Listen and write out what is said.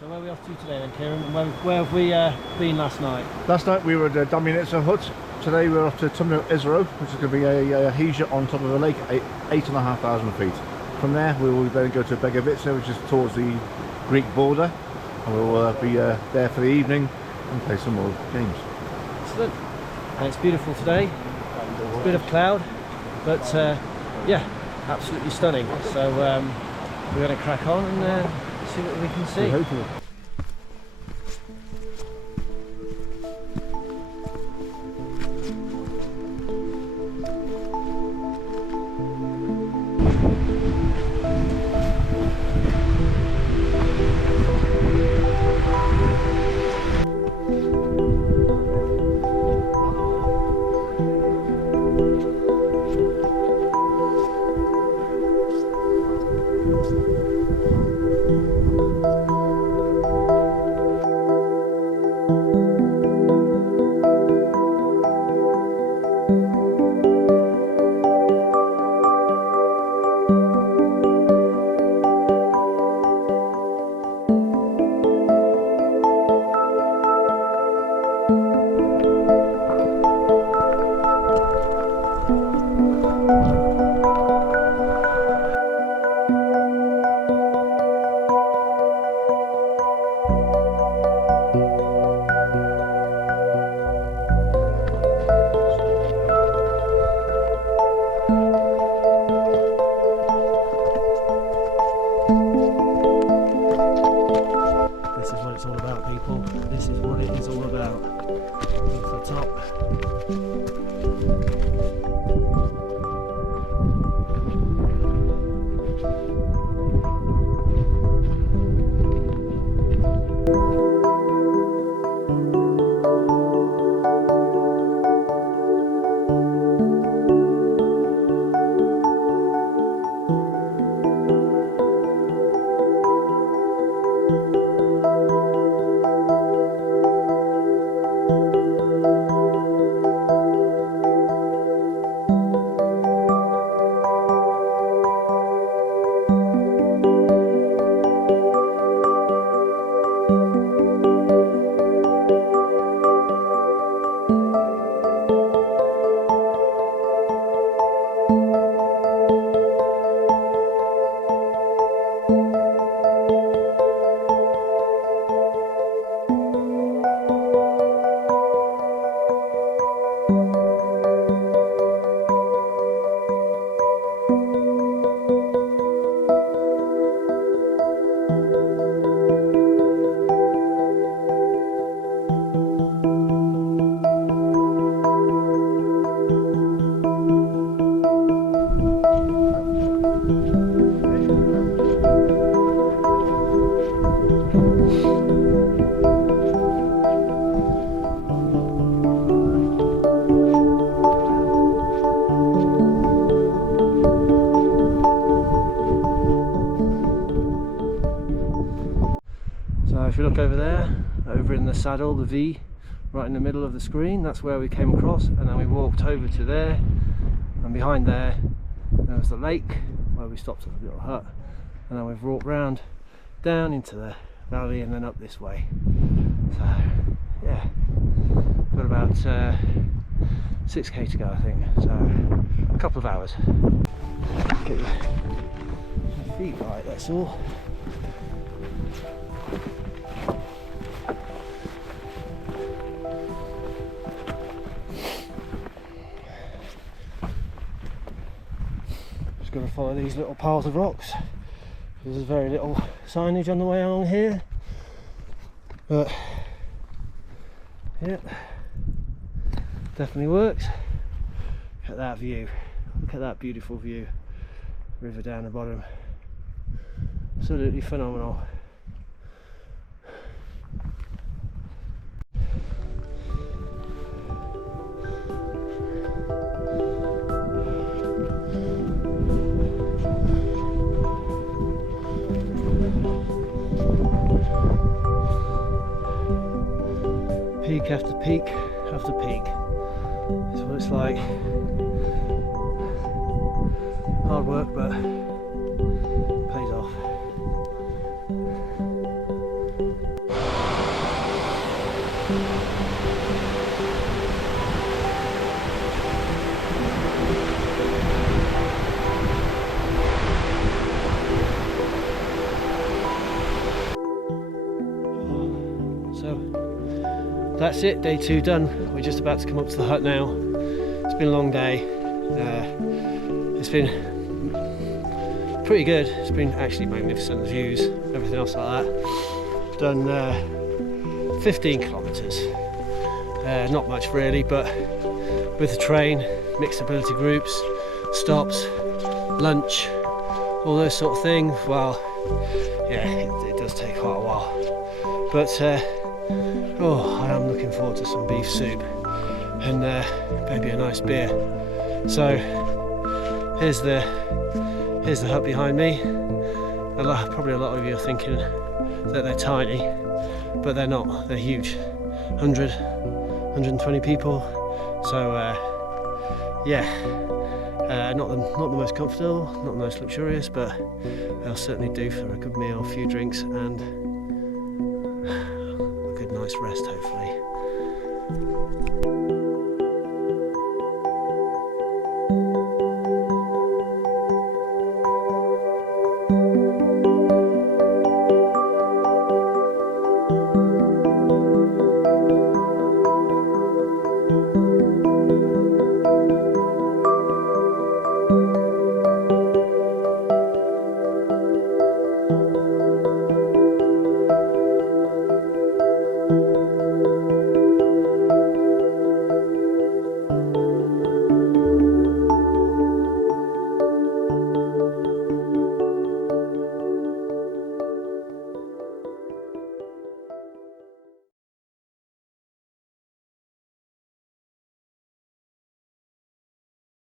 So where are we off to today then, Kieran? Where have we been last night? Last night we were at Demianitsa hut. Today we're off to Tumno Israel, which is going to be a hija on top of a lake at 8,500 feet. From there we will then go to Begovitsa, which is towards the Greek border, and we'll be there for the evening and play some more games. Excellent. And it's beautiful today. It's a bit of cloud, but yeah, absolutely stunning. So we're going to crack on and see what we can see. Hopefully. This is what it is all about. Look at the top. If you look over there, over in the saddle, the V right in the middle of the screen, that's where we came across, and then we walked over to there, and behind there was the lake where we stopped at the little hut, and then we've walked round down into the valley and then up this way. So yeah, got about 6k to go, I think, so a couple of hours. Get your feet right, that's all. Got to follow these little piles of rocks. There's very little signage on the way along here, but yeah, definitely works. Look at that view, look at that beautiful view, river down the bottom, absolutely phenomenal. Peak after peak after peak. That's what it's like. Hard work, but pays off. that's it, day 2 done. We're just about to come up to the hut now. It's been a long day. It's been pretty good. It's been actually magnificent, the views, everything else like that. Done 15 kilometers. Not much really, but with the train, mixed ability groups, stops, lunch, all those sort of things, well, yeah, it does take quite a while. But oh, I am looking forward to some beef soup and maybe a nice beer. So here's the hut behind me. Probably a lot of you are thinking that they're tiny, but they're not. They're huge. 120 people. So yeah, not the most comfortable, not the most luxurious, but they'll certainly do for a good meal, a few drinks, and a good nice rest, hopefully.